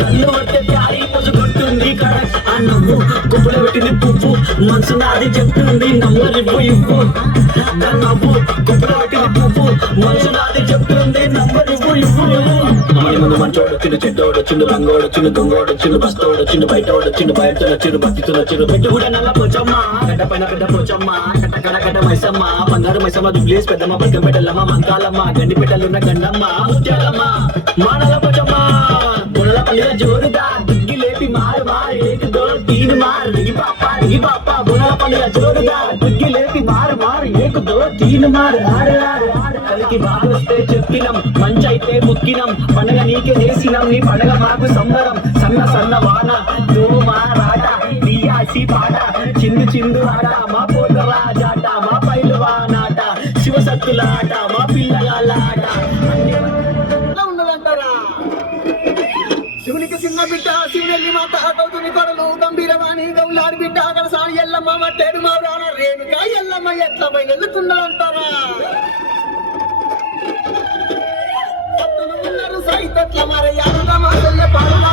కళ్ళు పడితే ప్యారీ రోజు కొట్టుంది కడక్ ఆ నవ్వు కుప్పలు పెట్టింది పువ్వు మనసు నాది చెప్తుంది నంబర్ ఇవ్వు నవ్వు కుప్పలు పెట్టింది పువ్వు మనసు నాది చెప్తుంది నంబర్ ఇవ్వు మన ముందు మంచోడొచ్చిండు చెడ్డోడొచ్చిండు రంగోడొచ్చిండు దొంగోడొచ్చిండు బస్తోడొచ్చిండు బయటోడొచ్చిండు బయటతో వచ్చిండు భక్తితో వచ్చిండు పెట్టి కూడా నల్ల పోచమ్మ గడ్డ పైన పెద్ద పోచమ్మ కట్ట మైసమ్మ బంగారు మైసమ్మ దుబ్లీస్ పెద్దమ్మ బతుకం పెట్టల్లమ్మ మంకాలమ్మ గండి పెట్టలున్న గండమ్మ ముత్యాలమ్మ మానల పోచమ్మ గుణల పల్లిల జోరుదా దిగ్గి లేపి మారు మారు ఏకు దో తీన్ మారు రిగి పాప గుణల పల్లిల జోరుదా దిగ్గి లేపి మారు మారు ఏకు దో తీన్ మారు ఆడు ఆడు ఆడు కలికి బాగా వస్తే చెప్పినం మంచైతే ముక్కినం పండగ నీకే చేసినం నీ పండగ మాకు సంబరం సన్న సన్న వాన దోమ రాట బియాసి పాట చిందు చిందు ఆట మా పోతరా జాట మా పైలువానాట శివసత్తుల ఆట మా పిల్లగాళ్ళ ఆట ఉన్నదంటారా శివునికి చిన్న బిడ్డ శివుని మాత గౌతుని కొడలు గంభీరవాణి గౌలాడి బిడ్డ కలసాని ఎల్లమ్మ మట్టేడు మా రాణ రేణుక ఎల్లమ్మ ఎట్ల పై వెళ్తున్నదంటారా సైతట్ల మరి యారుగా మా పాడుగా